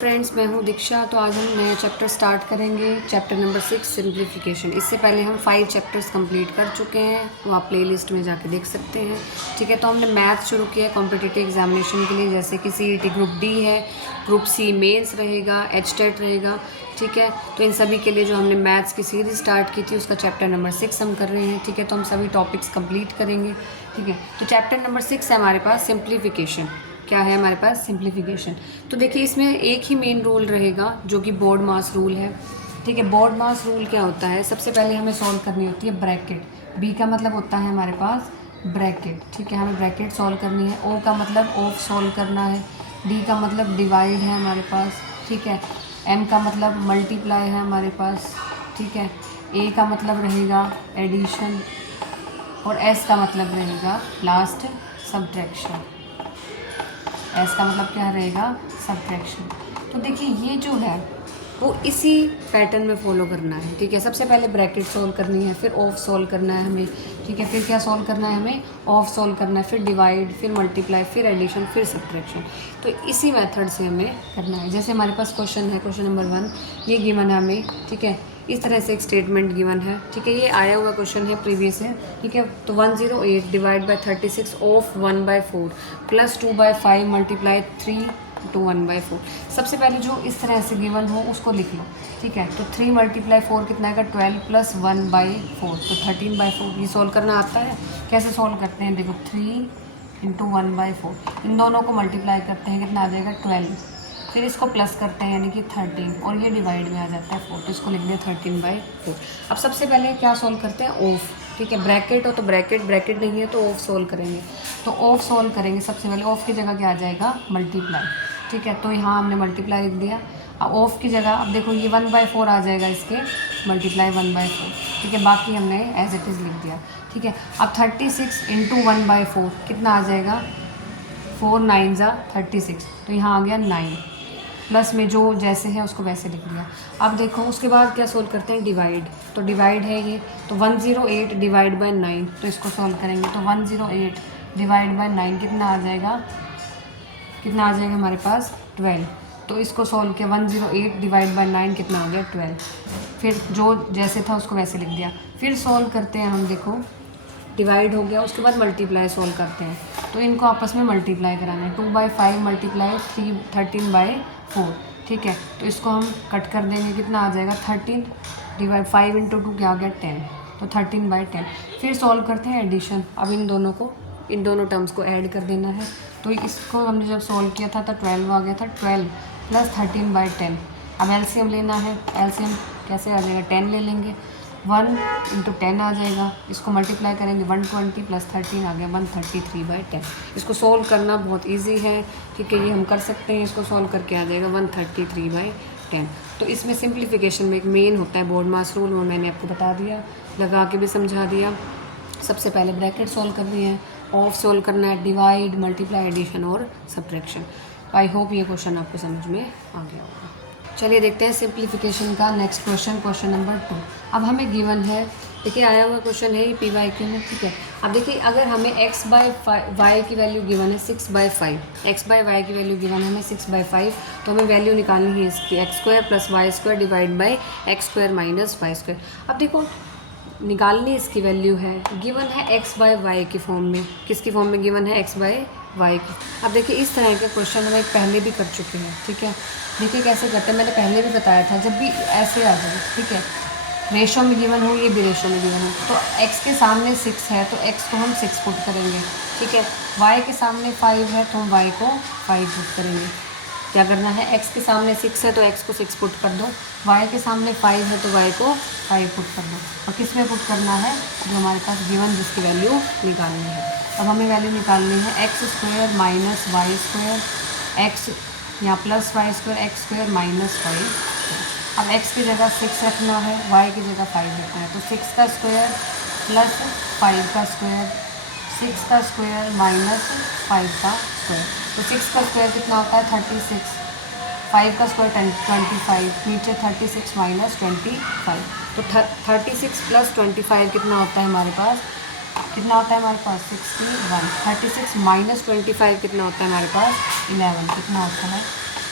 Friends, मैं हूं दीक्षा। तो आज हम नया चैप्टर स्टार्ट करेंगे, चैप्टर नंबर 6 सिंप्लीफिकेशन। इससे पहले हम 5 चैप्टर्स कंप्लीट कर चुके हैं, वो आप प्लेलिस्ट में जाके देख सकते हैं। ठीक है, तो हमने मैथ शुरू किया है कॉम्पिटिटिव एग्जामिनेशन के लिए, जैसे कि सीईटी ग्रुप डी है, ग्रुप सी मेंस रहेगा, एचटेट रहेगा। ठीक है, तो इन सभी के लिए जो हमने मैथ्स की सीरीज स्टार्ट की थी उसका चैप्टर नंबर 6 हम कर रहे हैं। ठीक है, तो हम सभी टॉपिक्स कंप्लीट करेंगे। ठीक है, तो चैप्टर नंबर 6 है हमारे पास सिंप्लीफिकेशन। क्या है हमारे पास? सिंप्लीफिकेशन। तो देखिए, इसमें एक ही मेन रूल रहेगा जो कि बोर्ड मास रूल है। ठीक है, बोर्ड मास रूल क्या होता है? सबसे पहले हमें सॉल्व करनी होती है ब्रैकेट। बी का मतलब होता है हमारे पास ब्रैकेट। ठीक है, हमें ब्रैकेट सॉल्व करनी है। ओ का मतलब ऑफ सॉल्व करना है। डी का मतलब डिवाइड है हमारे पास। ठीक है, एम का मतलब मल्टीप्लाई है हमारे पास। ठीक है, ए का मतलब रहेगा एडिशन और एस का मतलब रहेगा लास्ट सब्ट्रैक्शन। एस का मतलब क्या रहेगा? सब्ट्रैक्शन। तो देखिए, ये जो है वो इसी पैटर्न में फॉलो करना है। ठीक है, सबसे पहले ब्रैकेट सॉल्व करनी है, फिर ऑफ सॉल्व करना है हमें। ठीक है, फिर क्या सॉल्व करना है हमें? ऑफ सॉल्व करना है, फिर डिवाइड, फिर मल्टीप्लाई, फिर एडिशन, फिर सब्ट्रैक्शन। तो इसी मेथड से हमें करना है। जैसे हमारे पास क्वेश्चन है, क्वेश्चन नंबर 1, ये गिवन है हमें। ठीक है, इस तरह से एक स्टेटमेंट गिवन है। ठीक है, ये आया हुआ क्वेश्चन है प्रीवियस है। ठीक है, तो 108 divide by 36 of 1/4 plus 2/5 multiply 3 to 1/4। सबसे पहले जो इस तरह से गिवन हो उसको लिख लो। ठीक है, तो 3 × 4 कितना आएगा? 12 प्लस 1/4 तो 13/4। ये सॉल्व करना आता है? कैसे सॉल्व करते हैं? देखो, 3 × 1/4, इन दोनों को मल्टीप्लाई करते हैं, कितना आ जाएगा? 12। फिर इसको प्लस करते हैं यानी कि 13, और ये डिवाइड में आ जाता है 4, तो इसको लिख दिया 13/4। अब सबसे पहले क्या सॉल्व करते हैं? ऑफ। ठीक है, ब्रैकेट हो तो ब्रैकेट, ब्रैकेट नहीं है तो ऑफ सॉल्व करेंगे। तो ऑफ सॉल्व करेंगे, सबसे पहले ऑफ की जगह क्या आ जाएगा? मल्टीप्लाई। ठीक है, तो यहाँ हमने मल्टीप्लाई लिख दिया। अब ऑफ की जगह अब देखो ये 1/4 आ जाएगा इसके, मल्टीप्लाई 1/4। ठीक है, बाकी हमने एज इट इज़ लिख दिया। ठीक है, अब 36 × 1/4 कितना आ जाएगा? 4 9 ज़ा 36, तो यहाँ आ गया 9, प्लस में जो जैसे है उसको वैसे लिख दिया। अब देखो उसके बाद क्या सोल्व करते हैं? डिवाइड। तो डिवाइड है ये, तो 108 डिवाइड बाई 9, तो इसको सॉल्व करेंगे। तो 108 डिवाइड बाई 9 कितना आ जाएगा? कितना आ जाएगा हमारे पास? 12। तो इसको सॉल्व किया, 108 डिवाइड बाई 9 कितना हो गया? 12। फिर जो जैसे था उसको वैसे लिख दिया। फिर सॉल्व करते हैं हम, देखो डिवाइड हो गया, उसके बाद मल्टीप्लाई सॉल्व करते हैं। तो इनको आपस में मल्टीप्लाई कराना है। 2/5 मल्टीप्लाई 13/4। ठीक है, तो इसको हम कट कर देंगे, कितना आ जाएगा? 13 डिवाइड 5 × 2 क्या हो गया? 10, तो 13/10। फिर सॉल्व करते हैं एडिशन। अब इन दोनों टर्म्स को ऐड कर देना है। तो इसको हमने जब सॉल्व किया था तो 12 आ गया था। 12 प्लस 13/10। अब एलसीएम लेना है। एलसीएम कैसे आ जाएगा? 10 ले लेंगे, 1 × 10 आ जाएगा। इसको मल्टीप्लाई करेंगे, 120 प्लस 13 आ गया 133/10। इसको सॉल्व करना बहुत इजी है। ठीक है, ये हम कर सकते हैं। इसको सॉल्व करके आ जाएगा 133/10। तो इसमें सिंप्लीफिकेशन में एक मेन होता है बोर्ड मास रूल, वो मैंने आपको बता दिया, लगा के भी समझा दिया। सबसे पहले ब्रैकेट सॉल्व करनी है, ऑफ सॉल्व करना है, डिवाइड, मल्टीप्लाई, एडिशन और सब्ट्रैक्शन। आई होप ये क्वेश्चन आपको समझ में आ गया होगा। चलिए देखते हैं सिंप्लीफिकेशन का नेक्स्ट क्वेश्चन, क्वेश्चन नंबर 2। अब हमें गिवन है, देखिए आया हुआ क्वेश्चन है PYQ में। ठीक है, अब देखिए अगर हमें x/y की वैल्यू गिवन है 6/5, x/y की वैल्यू गिवन है हमें 6/5, तो हमें वैल्यू निकालनी है इसकी x² + y² divide by x² - y²। अब देखो निकालनी इसकी वैल्यू है, गिवन है x/y की फॉर्म में। किसकी फॉर्म में गिवन है? x/y की। अब देखिए इस तरह के क्वेश्चन हम एक पहले भी कर चुके हैं। ठीक है, देखिए कैसे करते हैं, मैंने पहले भी बताया था। जब भी ऐसे आ जाए, ठीक है, रेशो में गिवन हो, ये भी रेशो में गिवन हो, तो x के सामने 6 है तो x को हम 6 पुट करेंगे। ठीक है, y के सामने 5 है तो हम y को 5 पुट करेंगे। क्या करना है? x के सामने 6 है तो x को 6 पुट कर दो, y के सामने 5 है तो y को 5 पुट कर दो। और किस में पुट करना है? जो हमारे पास गिवन जिसकी वैल्यू निकालनी है। अब हमें वैल्यू निकालनी है x² - y², x यहाँ प्लस y², x² - y²। अब x की जगह 6 रखना है, y की जगह 5 रखना है। तो 6 का स्क्वायर प्लस 5 का स्क्वायर, 6 का स्क्वायर माइनस 5 का स्क्वायर। तो 6 का स्क्वायर कितना होता है? 36, 5 का स्क्वायर 25, नीचे 36 - 25। तो 36 + 25 कितना होता है हमारे पास? कितना होता है हमारे पास? 61। 36 - 25 कितना होता है हमारे पास? 11। कितना होता है?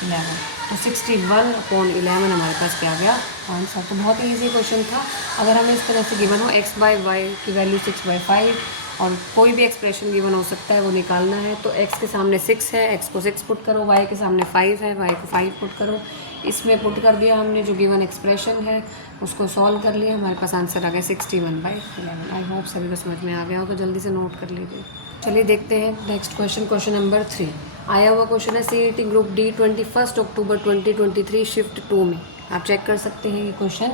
11। तो 61/11 हमारे पास क्या आ गया आंसर। तो बहुत ही ईजी क्वेश्चन था। अगर हमें इस तरह से गिवन हो x/y की वैल्यू 6/5 और कोई भी एक्सप्रेशन गिवन हो सकता है वो निकालना है, तो x के सामने 6 है, x को 6 पुट करो, y के सामने 5 है, y को 5 पुट करो, इसमें पुट कर दिया हमने जो गिवन एक्सप्रेशन है उसको सॉल्व कर लिया, हमारे पास आंसर आ गया 61/11। आई होप सभी को समझ में आ गया हो, तो जल्दी से नोट कर लीजिए। चलिए देखते हैं नेक्स्ट क्वेश्चन, क्वेश्चन नंबर 3 आया हुआ क्वेश्चन है CET ग्रुप D 21 अक्टूबर 2023 शिफ्ट 2 में। आप चेक कर सकते हैं ये क्वेश्चन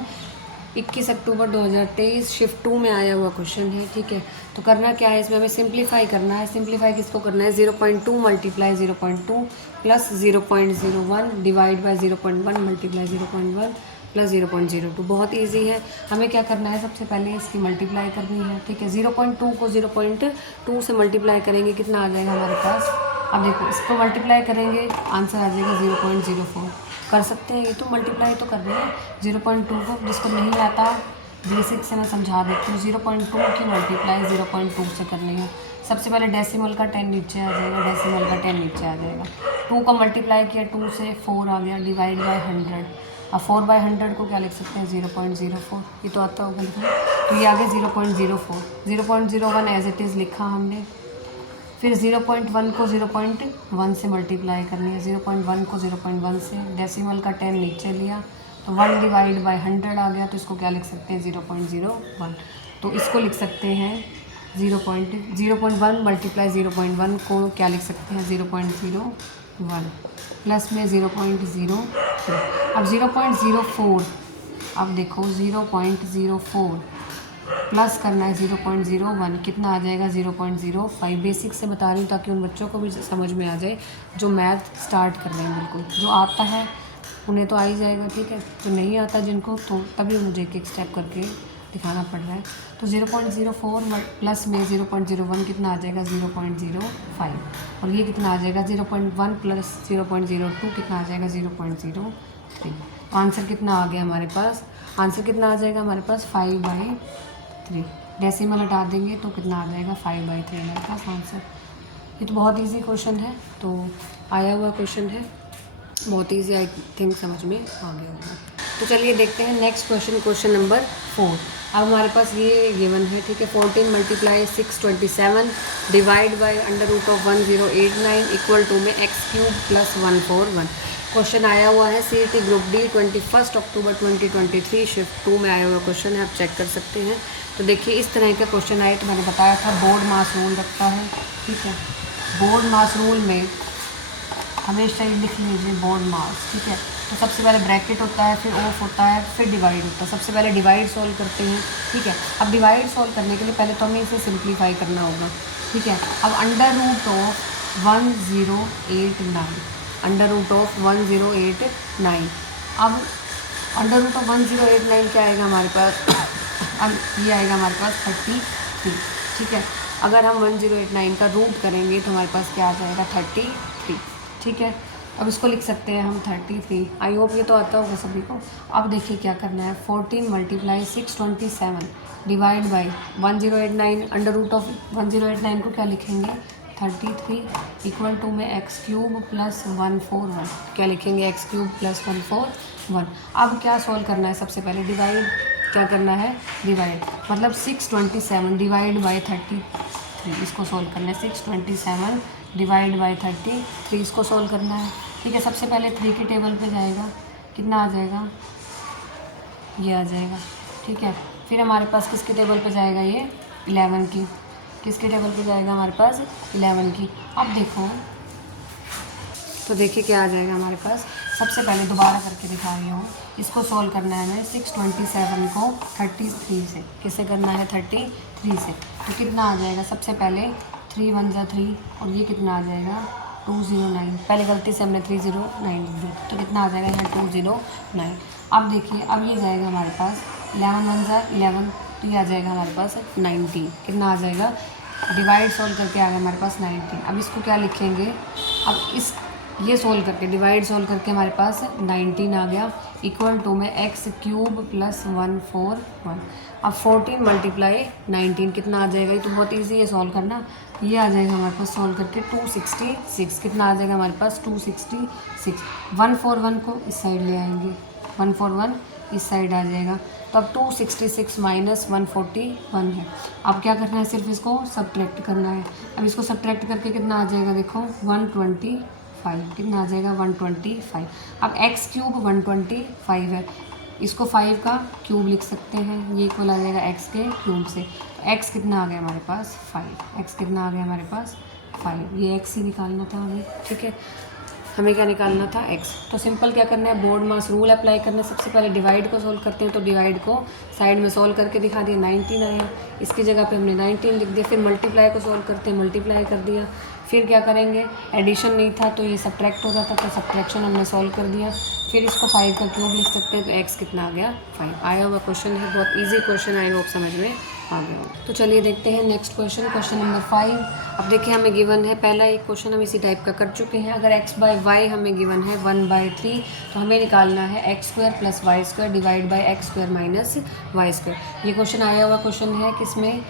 21 अक्टूबर 2023 शिफ्ट 2 में आया हुआ क्वेश्चन है। ठीक है, तो करना क्या है, इसमें हमें सिंप्लीफाई करना है। सिंप्लीफाई किसको करना है, 0.2 multiply 0.2 plus 0.01 divide by 0.1 multiply 0.1 plus 0.02। बहुत इजी है। हमें क्या करना है, सबसे पहले इसकी मल्टीप्लाई करनी है। ठीक है, 0.2 को 0.2 से मल्टीप्लाई करेंगे, कितना आ जाएगा हमारे पास। अब देखो इसको मल्टीप्लाई करेंगे, आंसर आ जाएगा 0.04। कर सकते हैं, ये तो मल्टीप्लाई तो कर रहे हैं 0.2 को। जिसको नहीं आता बेसिक से मैं समझा देती हूँ। 0.2 की मल्टीप्लाई 0.2 से करनी है। सबसे पहले डेसिमल का 10 नीचे आ जाएगा, डेसिमल का 10 नीचे आ जाएगा। 2 को मल्टीप्लाई किया 2 से 4 आ गया, डिवाइड बाय 100। अब 4/100 को क्या लिख सकते हैं, 0.04। ये तो आता होगा लिखना, तो ये आगे 0.04। 0.01 एज इट इज़ लिखा हमने। फिर 0.1 को 0.1 से मल्टीप्लाई करनी है, 0.1 को 0.1 से, डेसिमल का 10 नीचे लिया, तो 1 डिवाइड बाय 100 आ गया, तो इसको क्या लिख सकते हैं 0.01। तो इसको लिख सकते हैं 0.1 मल्टीप्लाई 0.1 को क्या लिख सकते हैं 0.01 प्लस में 0.03। अब 0.04, अब देखो 0.04 प्लस करना है 0.01, कितना आ जाएगा 0.05। बेसिक से बता रही हूँ ताकि उन बच्चों को भी समझ में आ जाए जो मैथ स्टार्ट कर रहे हैं। बिल्कुल जो आता है उन्हें तो आ ही जाएगा, ठीक है, जो नहीं आता जिनको तो तभी मुझे एक एक स्टेप करके दिखाना पड़ रहा है। तो 0.04 प्लस में 0.01 कितना आ जाएगा 0.05, और ये कितना आ जाएगा 0.1 प्लस 0.02 कितना आ जाएगा 0.03। आंसर कितना आ गया हमारे पास, आंसर कितना आ जाएगा हमारे पास 5/3। डेसिमल हटा देंगे तो कितना आ जाएगा 5/3 हमारे पास आंसर। ये तो बहुत इजी क्वेश्चन है, तो आया हुआ क्वेश्चन है, बहुत इजी, आई थिंक समझ में आ गया होगा। तो चलिए देखते हैं नेक्स्ट क्वेश्चन, क्वेश्चन नंबर 4। अब हमारे पास ये गिवन है, ठीक है, 14 multiply 627 divide by √1089 equal to में x³ प्लस 141। क्वेश्चन आया हुआ है CET ग्रुप D 21 अक्टूबर 2023 शिफ्ट 2 में आया हुआ क्वेश्चन है, आप चेक कर सकते हैं। तो देखिए इस तरह का क्वेश्चन आए तो मैंने बताया था बोर्ड मास रूल रखता है, ठीक है। बोर्ड मास रूल में हमेशा ही लिख लीजिए बोर्ड मास, ठीक है। तो सबसे पहले ब्रैकेट होता है, फिर ऑफ होता है, फिर डिवाइड होता है। सबसे पहले डिवाइड सॉल्व करते हैं, ठीक है। अब डिवाइड सॉल्व करने के लिए पहले तो हमें इसे सिंप्लीफाई करना होगा, ठीक है। अब √1089, √1089, अब √1089 क्या आएगा हमारे पास अब ये आएगा हमारे पास 33, ठीक है। अगर हम 1089 का रूट करेंगे तो हमारे पास क्या आ जाएगा 33, ठीक है। अब इसको लिख सकते हैं हम 33। आई होप ये तो आता होगा सभी को। अब देखिए क्या करना है, 14 मल्टीप्लाई 627 डिवाइड बाई 1089, √1089 को क्या लिखेंगे 33 इक्वल टू में x³ प्लस 141, क्या लिखेंगे x³ प्लस 141। अब क्या सॉल्व करना है, सबसे पहले डिवाइड, क्या करना है डिवाइड, मतलब 627 डिवाइड बाई 33, इसको सॉल्व करना है। 627 डिवाइड बाई 33 इसको सॉल्व करना है, ठीक है। सबसे पहले 3 की टेबल पे जाएगा, कितना आ जाएगा, ये आ जाएगा, ठीक है। फिर हमारे पास किसके टेबल पे जाएगा, ये 11 की, किसके टेबल पे जाएगा हमारे पास 11 की। अब देखो तो देखिए क्या आ जाएगा हमारे पास। सबसे पहले दोबारा करके दिखा रही हूँ, इसको सॉल्व करना है हमें 627 को 33 से, किससे करना है 33 से। तो कितना आ जाएगा, सबसे पहले 3 1 जा 3, और ये कितना आ जाएगा 209। पहले गलती से हमने 309 लिख दिया, तो कितना आ जाएगा यहाँ 209। अब देखिए अब ये जाएगा हमारे पास 11 1 जा 11, तो ये आ जाएगा हमारे पास 19, कितना आ जाएगा, डिवाइड सॉल्व करके आ गया हमारे पास 19। अब इसको क्या लिखेंगे, अब इस ये सोल्व करके डिवाइड सोल्व करके हमारे पास 19 आ गया इक्वल टू में x³ प्लस 141। अब 14 मल्टीप्लाई 19 कितना आ जाएगा, ये तो बहुत इजी है सॉल्व करना। ये आ जाएगा हमारे पास सॉल्व करके 266। कितना आ जाएगा हमारे पास 266। 141 को इस साइड ले आएंगे, 141 इस साइड आ जाएगा। तो अब 266 माइनस 141 है। अब क्या करना है, सिर्फ इसको सब्ट्रैक्ट करना है। अब इसको सब्ट्रैक्ट करके कितना आ जाएगा, देखो 125। कितना आ जाएगा 125। अब एक्स क्यूब 125 है, इसको 5 का क्यूब लिख सकते हैं, ये इक्वल आ जाएगा एक्स के क्यूब से। तो एक्स कितना आ गया हमारे पास 5। एक्स कितना आ गया हमारे पास 5। ये एक्स ही निकालना था हमें, ठीक है। हमें क्या निकालना था एक्स। तो सिंपल क्या करना है, बोर्ड मास रूल अप्लाई करना है। सबसे पहले डिवाइड को सॉल्व करते हैं, तो डिवाइड को साइड में सॉल्व करके दिखा दिया, 19 आया, इसकी जगह पे हमने 19 लिख दिया। फिर मल्टीप्लाई को सॉल्व करते हैं, मल्टीप्लाई कर दिया। फिर क्या करेंगे, एडिशन नहीं था तो ये सब्ट्रैक्ट हो जाता, तो सब्ट्रैक्शन हमने सॉल्व कर दिया। फिर इसको 5 का क्यूब लिख सकते हैं, तो एक्स कितना आ गया 5। आया हुआ क्वेश्चन है, बहुत ईजी क्वेश्चन, आई होप समझ में आ गया। तो चलिए देखते हैं नेक्स्ट क्वेश्चन, क्वेश्चन नंबर 5। अब देखिए हमें गिवन है, पहला एक क्वेश्चन हम इसी टाइप का कर चुके हैं। अगर x बाई वाई हमें गिवन है 1/3, तो हमें निकालना है x² plus y² divide by x² minus y²। ये क्वेश्चन आया हुआ क्वेश्चन है किसमें,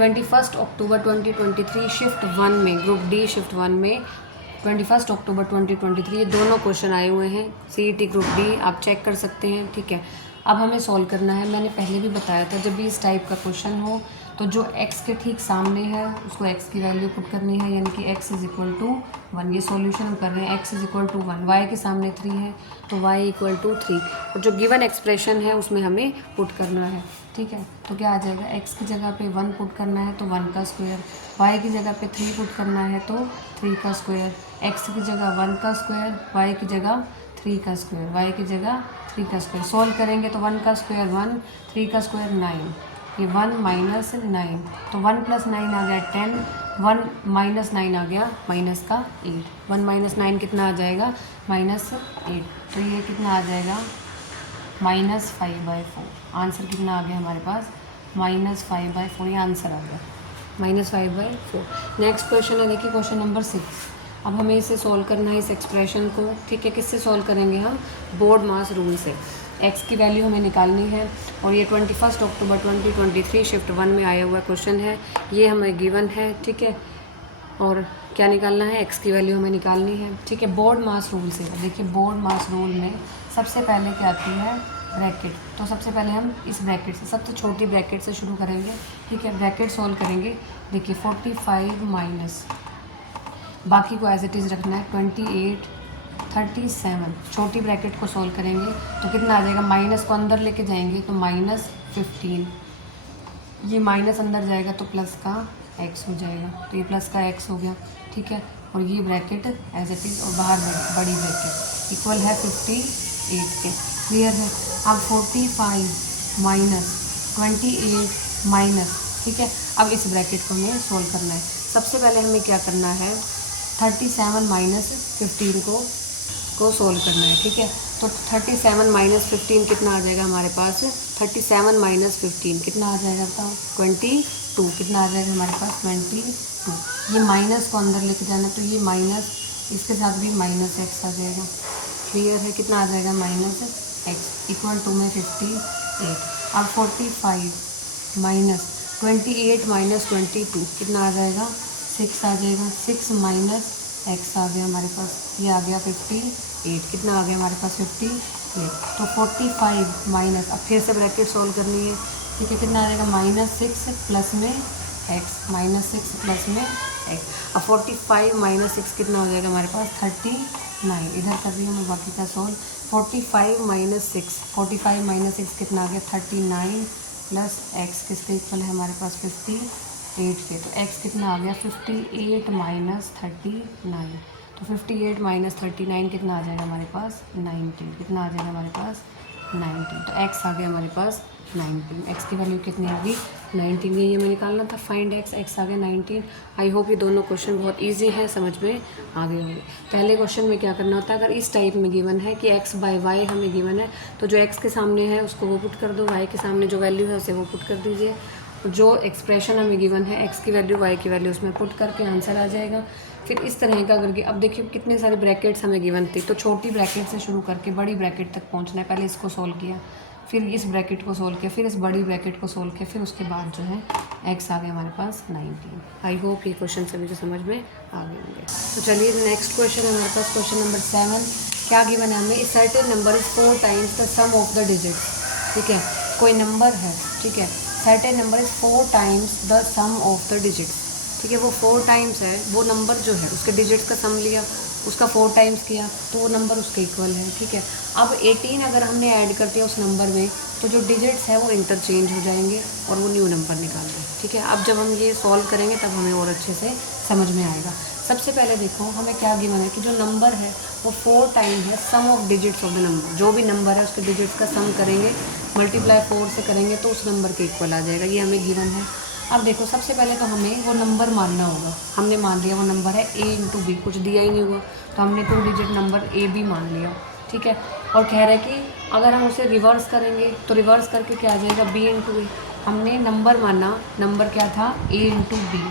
21 अक्टूबर 2023 शिफ्ट 1 में, ग्रुप डी शिफ्ट 1 में 21 अक्टूबर 2023 ये दोनों क्वेश्चन आए हुए हैं, CET ग्रुप डी, आप चेक कर सकते हैं, ठीक है। अब हमें सॉल्व करना है। मैंने पहले भी बताया था, जब भी इस टाइप का क्वेश्चन हो तो जो x के ठीक सामने है उसको x की वैल्यू पुट करनी है, यानी कि x इज इक्वल टू 1। ये सॉल्यूशन हम कर रहे हैं, x is equal to 1, y के सामने 3 है तो y इक्वल टू 3, और जो गिवन एक्सप्रेशन है उसमें हमें पुट करना है, ठीक है। तो क्या आ जाएगा, x की जगह पे 1 पुट करना है तो 1 का स्क्वायर, y की जगह पे 3 पुट करना है तो 3 का स्क्वायर, x की जगह 1 का स्क्वायर, y की जगह 3 का स्क्वायर, y की जगह 3 का स्क्वायर। सॉल्व करेंगे तो 1 का स्क्वायर 1, 3 का स्क्वायर 9, ये 1 माइनस 9, तो 1 प्लस 9 आ गया 10, 1 माइनस 9 आ गया माइनस का 8, 1 माइनस 9 कितना आ जाएगा -8, तो ये कितना आ जाएगा -5/4। आंसर कितना आ गया हमारे पास -5/4, ये आंसर आ गया -5/4। नेक्स्ट क्वेश्चन है, देखिए क्वेश्चन नंबर 6। अब हमें इसे सॉल्व करना है, इस एक्सप्रेशन को, ठीक है। किससे सॉल्व करेंगे हम, बोर्ड मास रूल से। x की वैल्यू हमें निकालनी है, और ये 21 अक्टूबर 2023 शिफ्ट 1 में आया हुआ क्वेश्चन है, ये हमें गिवन है, ठीक है। और क्या निकालना है, x की वैल्यू हमें निकालनी है, ठीक है, बोर्ड मास रूल से। देखिए बोर्ड मास रूल में सबसे पहले क्या आती है, ब्रैकेट। तो सबसे पहले हम इस ब्रैकेट से, सबसे छोटी ब्रैकेट से शुरू करेंगे, ठीक है। ब्रैकेट सॉल्व करेंगे, देखिए 45 माइनस, बाकी को एज इट इज़ रखना है 28 37, छोटी ब्रैकेट को सॉल्व करेंगे तो कितना आ जाएगा, माइनस को अंदर लेके जाएंगे तो -15, ये माइनस अंदर जाएगा तो प्लस का x हो जाएगा, तो ये प्लस का x हो गया, ठीक है। और ये ब्रैकेट एज इट इज़, और बाहर बड़ी ब्रैकेट इक्वल है 58 के, क्लियर है। अब 45 माइनस 28 माइनस, ठीक है। अब इस ब्रैकेट को हमें सॉल्व करना है। सबसे पहले हमें क्या करना है, 37 माइनस 15 को सॉल्व करना है, ठीक है। तो 37 माइनस 15 कितना आ जाएगा हमारे पास, 37 माइनस 15 कितना आ जाएगा, बताओ 22, कितना आ जाएगा हमारे पास 22। ये माइनस को अंदर लेके जाना, तो ये माइनस, इसके साथ भी -x आ जाएगा, क्लियर है। कितना आ जाएगा -x इक्वल टू में 58। अब 45 माइनस 28 माइनस 22 कितना आ जाएगा, 6 आ जाएगा, 6 माइनस x आ गया हमारे पास, ये आ गया 58, कितना आ गया हमारे पास 58। तो 45 माइनस, अब फिर से ब्रैकेट सॉल्व करनी है, ठीक है। कितना आ जाएगा, -6 प्लस में x, -6 प्लस में x। अब 45 माइनस 6 कितना हो जाएगा हमारे पास 39, इधर कर रही हूँ मैं बाकी का सॉल्व। 45 माइनस 6 कितना आ गया 39 प्लस x, किसके इक्वल है हमारे पास 58 के, तो x कितना आ गया 58 माइनस 39, तो 58 माइनस 39 कितना आ जाएगा हमारे पास 19, कितना आ जाएगा हमारे पास 19, तो x आ गया हमारे पास 19। x की वैल्यू कितनी होगी 19, ये हमें निकालना था, फाइंड x आ गया 19। आई होप ये दोनों क्वेश्चन बहुत इजी हैं, समझ में आ गए होंगे। पहले क्वेश्चन में क्या करना होता है, अगर इस टाइप में गिवन है कि x बाई वाई हमें गिवन है, तो जो x के सामने है उसको वो पुट कर दो, y के सामने जो वैल्यू है उसे वो पुट कर दीजिए। जो एक्सप्रेशन हमें गिवन है, x की वैल्यू y की वैल्यू उसमें पुट करके आंसर आ जाएगा। फिर इस तरह का करके अब देखिए कितने सारे ब्रैकेट्स हमें गिवन थे, तो छोटी ब्रैकेट से शुरू करके बड़ी ब्रैकेट तक पहुंचना है। पहले इसको सोल्व किया, फिर इस ब्रैकेट को सोल्व किया, फिर इस बड़ी ब्रैकेट को सोल्व किया, फिर उसके बाद जो है x आ गया हमारे पास 19। आई होप ये क्वेश्चन सभी को समझ में आ गए होंगे। तो चलिए नेक्स्ट क्वेश्चन है हमारे पास क्वेश्चन नंबर 7। क्या गिवन है हमें, certain number is 4 times the sum of the digits. ठीक है, कोई नंबर है, ठीक है, certain number is 4 times the sum of the digits. ठीक है, वो 4 टाइम्स है, वो नंबर जो है उसके डिजिट्स का सम लिया, उसका 4 टाइम्स किया तो वो नंबर उसके इक्वल है। ठीक है, अब 18 अगर हमने ऐड कर दिया उस नंबर में तो जो डिजिट्स है वो इंटरचेंज हो जाएंगे और वो न्यू नंबर निकाल दें। ठीक है, अब जब हम ये सॉल्व करेंगे तब हमें और अच्छे से समझ में आएगा। सबसे पहले देखो हमें क्या गिवन है कि जो नंबर है वो 4 टाइम है sum of digits of the number. जो भी नंबर है उसके डिजिट्स का सम करेंगे, मल्टीप्लाई 4 से करेंगे तो उस नंबर के इक्वल आ जाएगा। ये हमें गिवन है। अब देखो सबसे पहले तो हमें वो नंबर मानना होगा। हमने मान लिया वो नंबर है a इंटू बी, कुछ दिया ही नहीं हुआ तो हमने 2 डिजिट नंबर ए बी मान लिया। ठीक है, और कह रहे कि अगर हम उसे रिवर्स करेंगे तो रिवर्स करके क्या आ जाएगा b इंटू ए। हमने नंबर माना, नंबर क्या था a इंटू बी,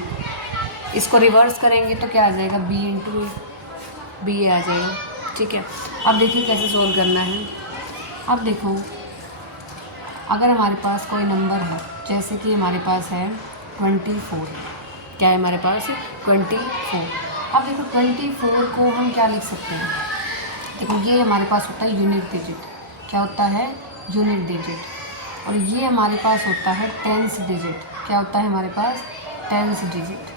इसको रिवर्स करेंगे तो क्या आ जाएगा b इंटू ए, बी आ जाएगा। ठीक है, अब देखिए कैसे सोल्व करना है। अब देखो अगर हमारे पास कोई नंबर है, जैसे कि हमारे पास है 24, क्या है हमारे पास 24। अब देखो 24 को हम क्या लिख सकते हैं, देखो ये हमारे पास होता है यूनिट डिजिट। क्या होता है यूनिट डिजिट। और ये हमारे पास होता है टेंस डिजिट। क्या होता है हमारे पास टेंस डिजिट।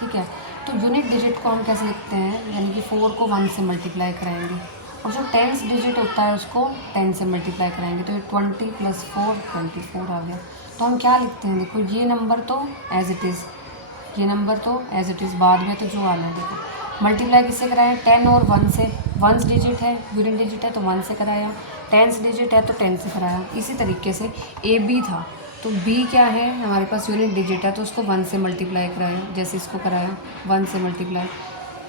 ठीक है, तो यूनिट डिजिट को हम कैसे लिखते हैं, यानी कि 4 को 1 से मल्टीप्लाई कराएंगे और जो टेंस डिजिट होता है उसको 10 से मल्टीप्लाई कराएंगे तो ये 20 + 4 24 आ गया। तो हम क्या लिखते हैं, देखो ये नंबर तो एज इट इज़, ये नंबर तो एज इट इज़, बाद में तो जो आना है देखो मल्टीप्लाई किससे कराया 10 और 1 से। 1 डिजिट है, यूनिट डिजिट है तो 1 से कराया, टेंस डिजिट है तो 10 से कराया। इसी तरीके से ए बी था तो बी क्या है हमारे पास यूनिट डिजिट है तो उसको 1 से मल्टीप्लाई कराया, जैसे इसको कराया 1 से मल्टीप्लाई,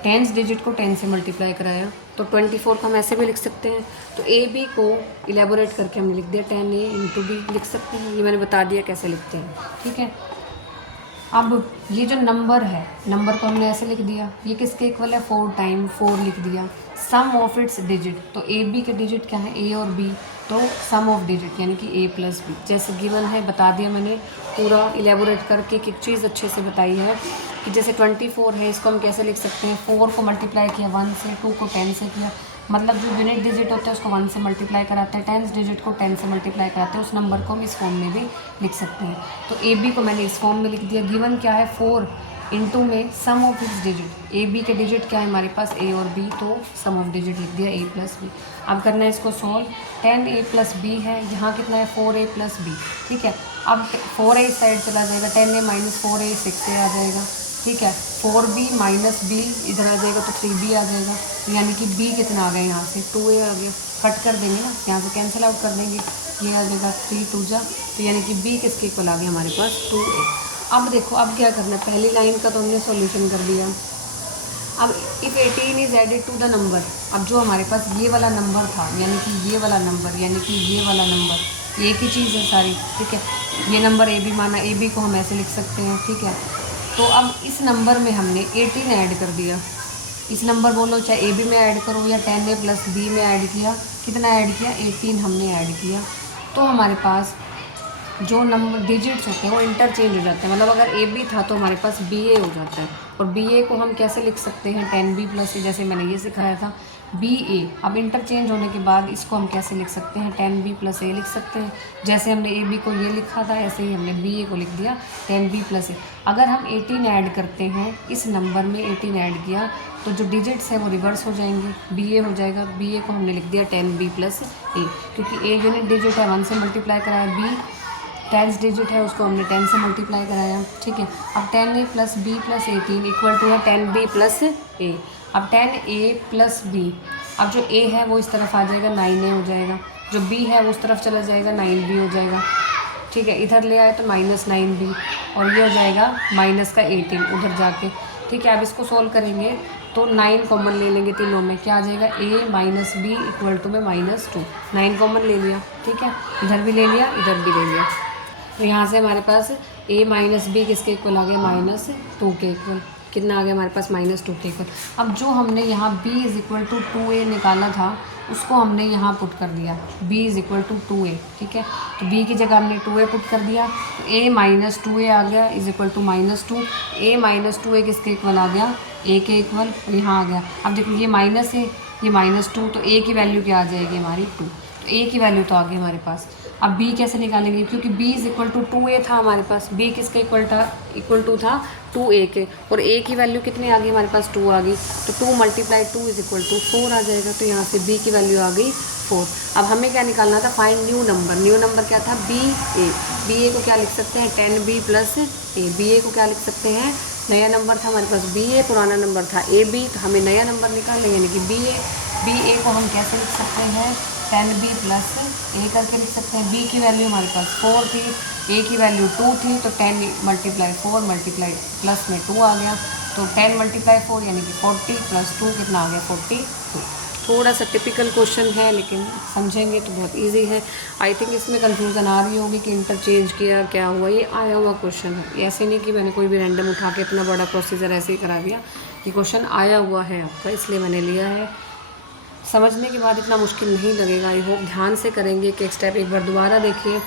टेंस डिजिट को 10 से मल्टीप्लाई कराया तो 24 को हम ऐसे भी लिख सकते हैं। तो ए बी को इलेबोरेट करके हमने लिख दिया 10a इंटू बी लिख सकते हैं। ये मैंने बता दिया कैसे लिखते हैं। ठीक है, अब ये जो नंबर है, नंबर को हमने ऐसे लिख दिया, ये किसके इक्वल है 4 टाइम 4 लिख दिया। सम ऑफ इट्स डिजिट, तो ए बी के डिजिट क्या है ए और बी, तो सम ऑफ डिजिट यानी कि a + b जैसे गिवन है बता दिया मैंने, पूरा इलेबोरेट करके एक चीज़ अच्छे से बताई है कि जैसे 24 है इसको हम कैसे लिख सकते हैं, 4 को मल्टीप्लाई किया 1 से, 2 को 10 से किया, मतलब जो यूनिट डिजिट होता है उसको 1 से मल्टीप्लाई कराते हैं, टेंस डिजिट को 10 से मल्टीप्लाई कराते हैं, उस नंबर को हम इस फॉर्म में भी लिख सकते हैं। तो ए बी को मैंने इस फॉर्म में लिख दिया। गिवन क्या है 4 इंटू में sum of its digit, A B के डिजिट क्या है हमारे पास ए और बी, तो सम ऑफ डिजिट लिख दिया a + b। अब करना है इसको सॉल्व, 10a + b है, यहाँ कितना है 4a + b। ठीक है, अब 4a इस साइड चला जाएगा, 10a - 4a 6a आ जाएगा। ठीक है, 4b - b इधर आ जाएगा तो 3b आ जाएगा, यानी कि b कितना आ गया यहाँ से 2a आ गया। कट कर देंगे ना, यहाँ से कैंसिल आउट कर देंगे, ये आ जाएगा 3 2 जा, तो यानी कि b किसके इक्वल आ गया हमारे पास 2a। अब देखो अब क्या करना है, पहली लाइन का तो हमने सॉल्यूशन कर दिया। अब if 18 is added to the number, अब जो हमारे पास ये वाला नंबर था यानी कि ये वाला नंबर यानी कि ये वाला नंबर, एक ही चीज़ है सारी। ठीक है, ये नंबर ए बी माना, ए बी को हम ऐसे लिख सकते हैं। ठीक है, तो अब इस नंबर में हमने 18 ऐड कर दिया, इस नंबर बोलो चाहे ए बी में ऐड करो या 10a + b में ऐड किया, कितना ऐड किया 18 हमने ऐड किया। तो हमारे पास जो नंबर डिजिट्स होते हैं वो इंटरचेंज हो जाते हैं, मतलब अगर ए बी था तो हमारे पास बी ए हो जाता है, और बी ए को हम कैसे लिख सकते हैं 10b + a, जैसे मैंने ये सिखाया था बी ए। अब इंटरचेंज होने के बाद इसको हम कैसे लिख सकते हैं 10b + a लिख सकते हैं, जैसे हमने ए बी को ये लिखा था ऐसे ही हमने बी ए को लिख दिया 10b + a। अगर हम 18 ऐड करते हैं, इस नंबर में 18 ऐड किया तो जो डिजिट्स है वो रिवर्स हो जाएंगे, बी ए हो जाएगा, बी ए को हमने लिख दिया 10b + a, क्योंकि ए यूनिट डिजिट है 1 से मल्टीप्लाई कराया, बी टेंस डिजिट है उसको हमने 10 से मल्टीप्लाई कराया। ठीक है, अब 10a + b + 18 इक्वल टू है 10b + a। अब 10a + b, अब जो a है वो इस तरफ आ जाएगा 9a हो जाएगा, जो b है वो उस तरफ चला जाएगा 9b हो जाएगा। ठीक है, इधर ले आए तो -9b और ये हो जाएगा -18 उधर जाके। ठीक है, अब इसको सोल्व करेंगे तो 9 कॉमन ले लेंगे तीनों में, क्या आ जाएगा a - b इक्वल टू में -2, 9 कॉमन ले लिया। ठीक है, इधर भी ले लिया इधर भी ले लिया, तो यहाँ से हमारे पास a - b किसके इक्वल आ गया -2 के इक्वल। कितना आ गया हमारे पास -2 के इक्वल। अब जो हमने यहाँ b is equal to 2a निकाला था उसको हमने यहाँ पुट कर दिया, b is equal to 2a, ठीक है। तो b की जगह हमने 2a पुट कर दिया, तो a माइनस 2a आ गया is equal to -2। a minus 2a किसके इक्वल आ गया, a के इक्वल, और यहाँ आ गया। अब देखो ये माइनस है, ये -2, तो a की वैल्यू क्या आ जाएगी हमारी 2, तो a की वैल्यू तो आ गई हमारे पास। अब b कैसे निकालेंगे, क्योंकि b is equal to 2a था हमारे पास, b किसके इक्वल टू था 2a के, और a की वैल्यू कितनी आ गई हमारे पास 2 आ गई, तो 2 मल्टीप्लाई 2 इज़ इक्वल टू 4 आ जाएगा। तो यहाँ से b की वैल्यू आ गई 4। अब हमें क्या निकालना था, फाइंड न्यू नंबर क्या था, ba को क्या लिख सकते हैं 10b प्लस a, ba को क्या लिख सकते हैं, नया नंबर था हमारे पास ba, पुराना नंबर था ab, तो हमें नया नंबर निकालना यानी कि ba को हम कैसे लिख सकते हैं 10b प्लस a करके लिख सकते हैं। b की वैल्यू हमारे पास 4 थी, a की वैल्यू 2 थी, तो 10 मल्टीप्लाई 4 मल्टीप्लाई प्लस में 2 आ गया, तो 10 मल्टीप्लाई 4 यानी कि 40 प्लस 2 कितना आ गया 42। थोड़ा सा टिपिकल क्वेश्चन है लेकिन समझेंगे तो बहुत इजी है। आई थिंक इसमें कंफ्यूजन आ रही होगी कि इंटरचेंज किया क्या हुआ, ये आया हुआ क्वेश्चन है, ऐसे नहीं कि मैंने कोई भी रैंडम उठा के इतना बड़ा प्रोसीजर ऐसे ही करा दिया, ये क्वेश्चन आया हुआ है आपका इसलिए मैंने लिया है। समझने के बाद इतना मुश्किल नहीं लगेगा, आई होप ध्यान से करेंगे कि एक स्टेप एक बार दोबारा देखिए,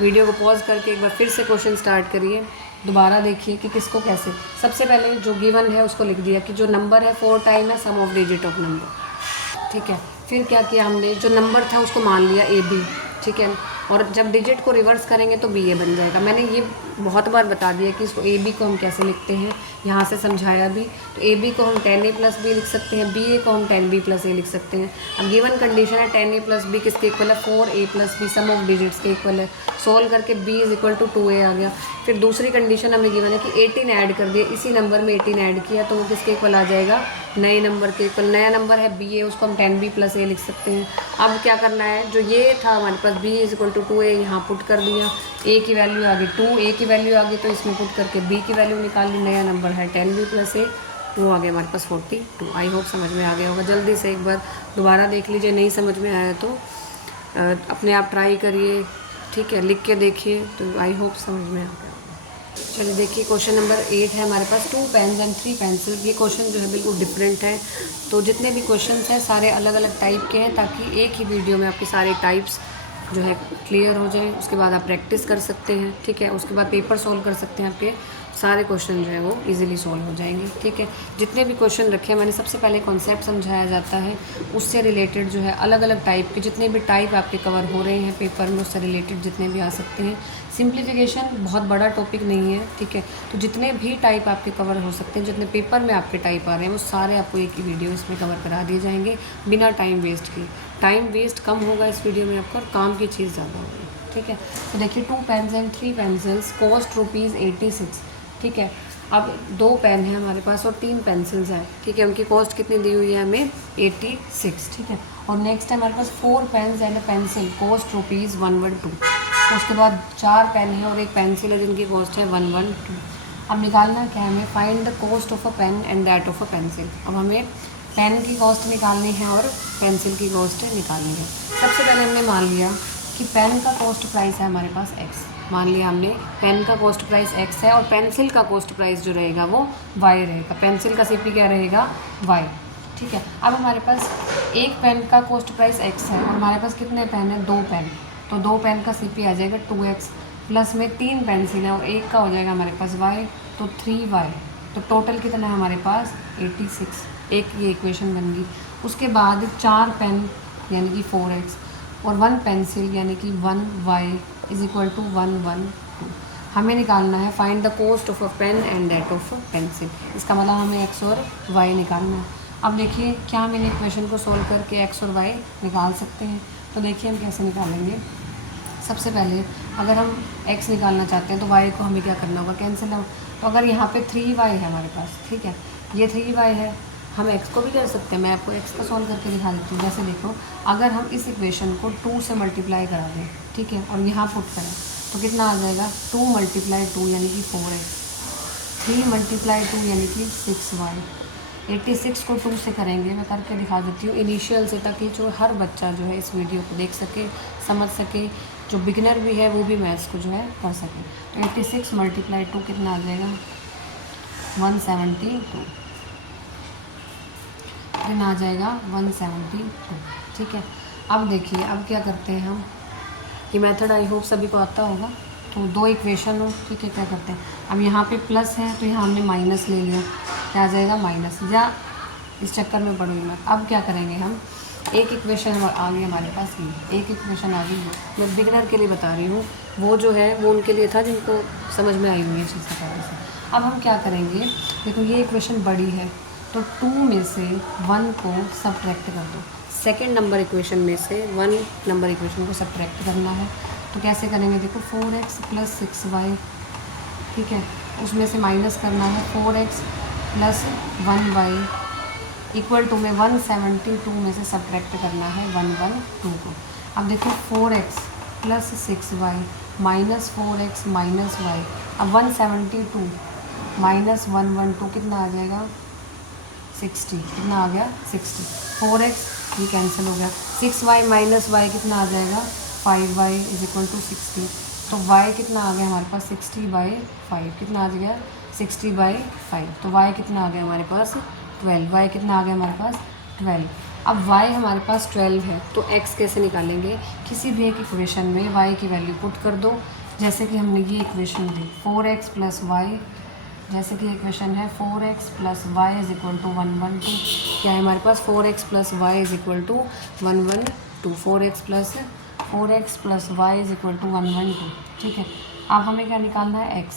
वीडियो को पॉज करके एक बार फिर से क्वेश्चन स्टार्ट करिए, दोबारा देखिए कि किसको कैसे। सबसे पहले जो गिवन है उसको लिख दिया कि जो नंबर है 4 टाइम है sum of digit of number, ठीक है। फिर क्या किया हमने, जो नंबर था उसको मान लिया ab, ठीक है, और जब डिजिट को रिवर्स करेंगे तो ba बन जाएगा। मैंने ये बहुत बार बता दिया कि इसको ab को हम कैसे लिखते हैं, यहाँ से समझाया भी। तो ab को हम 10a प्लस b लिख सकते हैं, ba को हम 10b प्लस a लिख सकते हैं। अब गिवन कंडीशन है 10a प्लस b किसके इक्वल है 4a plus b, sum of digits के इक्वल है। सोल्व करके b is equal to 2a आ गया। फिर दूसरी कंडीशन हमें गिवन है कि 18 ऐड कर दिए, इसी नंबर में 18 ऐड किया तो वो किसके इक्वल आ जाएगा, नए नंबर के इक्वल। नया नंबर है ba, उसको हम 10b प्लस a लिख सकते हैं। अब क्या करना है, जो ये था हमारे पास b is equal to 2a यहाँ पुट कर दिया, a की वैल्यू आ गई 2, a की वैल्यू आ गई तो इसमें पुट करके b की वैल्यू निकाल ली, नया नंबर है 10b प्लस a, वो आ गया हमारे पास 42। आई होप समझ में आ गया होगा। जल्दी से एक बार दोबारा देख लीजिए, नहीं समझ में आया तो अपने आप ट्राई करिए, ठीक है, लिख के देखिए, तो आई होप समझ में आ गया। चलिए देखिए क्वेश्चन नंबर 8 है हमारे पास, 2 पेन्स एंड 3 पेंसिल। ये क्वेश्चन जो है बिल्कुल डिफरेंट है, तो जितने भी क्वेश्चंस हैं सारे अलग अलग टाइप के हैं, ताकि एक ही वीडियो में आपके सारे टाइप्स जो है क्लियर हो जाए। उसके बाद आप प्रैक्टिस कर सकते हैं, ठीक है, उसके बाद पेपर सॉल्व कर सकते हैं, आपके सारे क्वेश्चन जो है वो इजीली सॉल्व हो जाएंगे, ठीक है। जितने भी क्वेश्चन रखे हैं मैंने सबसे पहले कॉन्सेप्ट समझाया जाता है, उससे रिलेटेड जो है अलग अलग टाइप के जितने भी टाइप आपके कवर हो रहे हैं पेपर में, उससे रिलेटेड जितने भी आ सकते हैं। सिंप्लीफिकेशन बहुत बड़ा टॉपिक नहीं है, ठीक है, तो जितने भी टाइप आपके कवर हो सकते हैं, जितने पेपर में आपके टाइप आ रहे हैं वो सारे आपको एक ही वीडियो इसमें कवर करा दिए जाएंगे बिना टाइम वेस्ट किए। टाइम वेस्ट कम होगा इस वीडियो में आपका और काम की चीज़ ज़्यादा होगी, ठीक है। तो देखिए 2 पेन्स एंड 3 पेंसिल्स, कॉस्ट ₹86, ठीक है। अब 2 पेन है हमारे पास और 3 पेंसिल्स हैं, ठीक है, उनकी कॉस्ट कितनी दी हुई है हमें 86, ठीक है। और नेक्स्ट है हमारे पास 4 pens and a pencil, cost ₹112। उसके बाद 4 पेन है और एक पेंसिल है जिनकी कॉस्ट है 112। अब निकालना क्या है हमें, find the cost of a pen and that of a pencil. अब हमें पेन की कॉस्ट निकालनी है और पेंसिल की कॉस्ट निकालनी है। सबसे पहले हमने मान लिया कि पेन का कॉस्ट प्राइस है हमारे पास x, मान लिया हमने पेन का कॉस्ट प्राइस x है और पेंसिल का कॉस्ट प्राइस जो रहेगा वो y रहेगा। पेंसिल का CP क्या रहेगा y, ठीक है। अब हमारे पास एक पेन का कॉस्ट प्राइस x है और हमारे पास कितने पेन है, 2 पेन, तो 2 पेन का CP आ जाएगा 2x, प्लस में 3 पेंसिल है और एक का हो जाएगा हमारे पास y, तो 3y, तो टोटल कितना है हमारे पास 86। एक ये इक्वेशन बन गई। उसके बाद 4 पेन यानी कि 4x और 1 पेंसिल यानी कि 1y इज इक्वल टू 112। हमें निकालना है find the cost of a pen and that of a pencil. इसका मतलब हमें x और y निकालना है। अब देखिए क्या हम इन इक्वेशन को सोल्व करके x और y निकाल सकते हैं, तो देखिए हम कैसे निकालेंगे। सबसे पहले अगर हम x निकालना चाहते हैं तो y को हमें क्या करना होगा, कैंसिल आउट। तो अगर यहाँ पे 3y है हमारे पास, ठीक है, ये 3y है, हम x को भी कर सकते हैं। मैं आपको x का सॉल्व करके दिखा देती हूँ। जैसे देखो अगर हम इस इक्वेशन को 2 से मल्टीप्लाई करा दें, ठीक है, और यहाँ पुट करें तो कितना आ जाएगा, 2 मल्टीप्लाई 2 यानी कि 4x, 3 मल्टीप्लाई 2 यानी कि 6y। 86 को 2 से करेंगे, मैं करके दिखा देती हूँ इनिशियल से, ताकि जो हर बच्चा जो है इस वीडियो को देख सके, समझ सके, जो बिगिनर भी है वो भी मैथ्स को जो है कर सके। तो 86 मल्टीप्लाई 2 कितना आ जाएगा, 172 दिन आ जाएगा 172। ठीक है, अब देखिए अब क्या करते हैं हम, ये मेथड आई होप सभी को आता होगा। तो दो इक्वेशन हो, ठीक है, क्या करते हैं, अब यहाँ पे प्लस है तो यहाँ हमने माइनस ले लिया, क्या आ जाएगा माइनस, या इस चक्कर में पड़ूंगी मैं। अब क्या करेंगे हम, एक इक्वेशन आ गई हमारे पास, ये एक इक्वेशन आ गई है, मैं बिगनर के लिए बता रही हूँ, वो जो है वो उनके लिए था जिनको समझ में आई हुई है चीज़ें पहले से। अब हम क्या करेंगे, देखो ये इक्वेशन बड़ी है तो 2 में से 1 को सब्ट्रैक्ट कर दो, सेकेंड नंबर इक्वेशन में से 1 नंबर इक्वेशन को सब्ट्रैक्ट करना है। तो कैसे करेंगे, देखो 4x + 6y, ठीक है, उसमें से माइनस करना है 4x + 1y इक्वल टू में 172 में से सब्ट्रैक्ट करना है 112 को। अब देखो 4x + 6y -4x - y, अब 172 - 112 कितना आ जाएगा 60, कितना आ गया 60, 4x ये कैंसिल हो गया, 6y - y कितना आ जाएगा 5y = 60, तो y कितना आ गया हमारे पास 60/5, कितना आ गया 60/5, तो y कितना आ गया हमारे पास 12, y कितना आ गया हमारे पास 12। अब y हमारे पास 12 है तो x कैसे निकालेंगे, किसी भी एक इक्वेशन में y की वैल्यू पुट कर दो, जैसे कि हमने ये इक्वेशन दी 4x + y, जैसे कि इक्वेशन है 4x + y = 112, क्या है हमारे पास 4x + y = 112, 4x + y = 112, ठीक है। अब हमें क्या निकालना है x,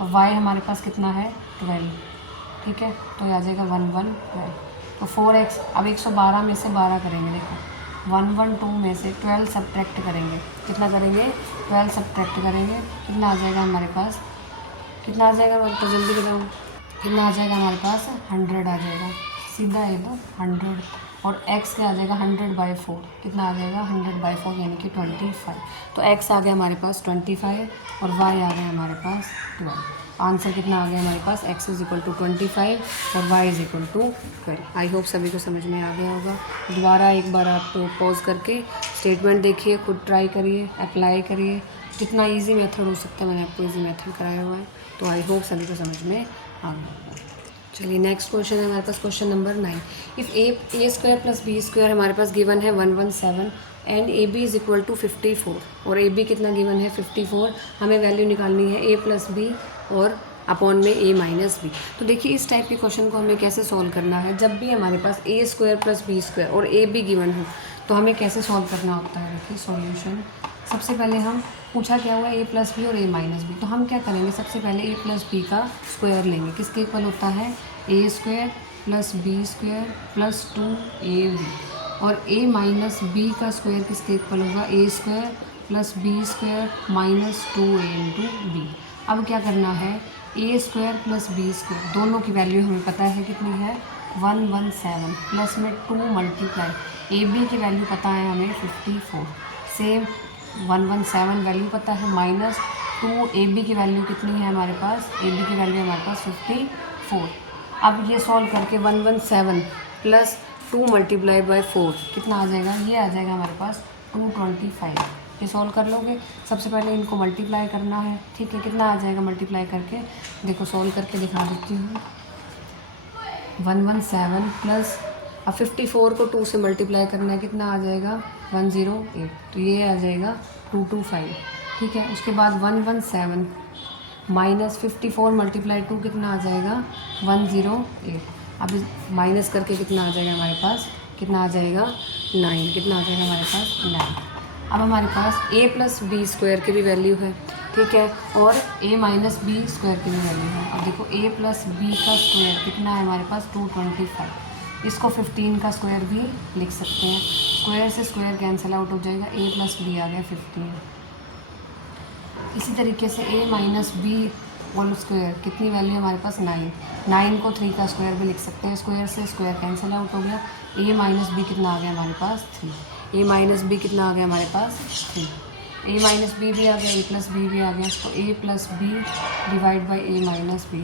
और y हमारे पास कितना है 12, ठीक है, तो आ जाएगा 112, तो 4x, अब 112 में से 12 करेंगे, देखो 112 में से 12 सब्ट्रैक्ट करेंगे, कितना करेंगे 12 सब्ट्रैक्ट करेंगे, कितना आ जाएगा हमारे पास, कितना आ जाएगा मैं तो जल्दी बताऊँ, कितना आ जाएगा हमारे पास 100 आ जाएगा, सीधा है तो 100, और x क्या आ जाएगा 100/4, कितना आ जाएगा 100/4 यानी कि 25, तो x आ गया हमारे पास 25 और y आ गया हमारे पास 12। आंसर कितना आ गया हमारे पास, x = 25 और y = 12। आई होप सभी को समझ में आ गया होगा। दोबारा एक बार आप पॉज करके स्टेटमेंट देखिए, खुद ट्राई करिए, अप्लाई करिए, जितना इजी मेथड हो सकता है मैंने आपको इजी मेथड कराया हुआ है, तो आई होप सभी को समझ में आ गया। चलिए नेक्स्ट क्वेश्चन है हमारे पास, question number 9। If a² + b² हमारे पास गिवन है 117 एंड ab = 54, और ab कितना गिवन है 54, हमें वैल्यू निकालनी है a + b और अपॉन में a - b। तो देखिए इस टाइप के क्वेश्चन को हमें कैसे सॉल्व करना है, जब भी हमारे पास a² + b² और ab गिवन हो तो हमें कैसे सॉल्व करना होता है। देखिए सॉल्यूशन, सबसे पहले हम पूछा क्या हुआ a + b और a - b, तो हम क्या करेंगे, सबसे पहले a + b का स्क्वायर लेंगे, किसके इक्वल होता है a² + b² + 2ab, और a - b का स्क्वायर किसके इक्वल होगा a² + b² - 2a × b। अब क्या करना है, a² + b² दोनों की वैल्यू हमें पता है कितनी है 117, प्लस में 2 मल्टीप्लाई ab की वैल्यू पता है हमें 54, सेम 117 वैल्यू पता है माइनस 2 ab की वैल्यू कितनी है हमारे पास, ab की वैल्यू हमारे पास 54। अब ये सॉल्व करके 117 + 2 × 4 कितना आ जाएगा, ये आ जाएगा हमारे पास 225। ये सॉल्व कर लोगे, सबसे पहले इनको मल्टीप्लाई करना है, ठीक है, कितना आ जाएगा मल्टीप्लाई करके, देखो सॉल्व करके दिखा देती हूँ। 117 प्लस, अब 54 को 2 से मल्टीप्लाई करना है, कितना आ जाएगा 108, तो ये आ जाएगा 225, ठीक है। उसके बाद 117 - 54 × 2 कितना आ जाएगा 108, अब माइनस करके कितना आ जाएगा हमारे पास, कितना आ जाएगा 9, कितना आ जाएगा हमारे पास 9। अब हमारे पास a + b² की भी वैल्यू है, ठीक है, और a - b² की भी वैल्यू है। अब देखो a + b का स्क्वायर कितना है हमारे पास 225, इसको 15 का स्क्वायर भी लिख सकते हैं, स्क्वायर से स्क्वायर कैंसिल आउट हो जाएगा, a + b आ गया 15। इसी तरीके से a - b² कितनी वैल्यू है हमारे पास 9, 9 को 3 का स्क्वायर भी लिख सकते हैं, स्क्वायर से स्क्वायर कैंसिल आउट हो गया, a - b कितना आ गया हमारे पास 3, a - b कितना आ गया हमारे पास 3, a - b भी आ गया, a + b भी आ गया, तो a + b / a - b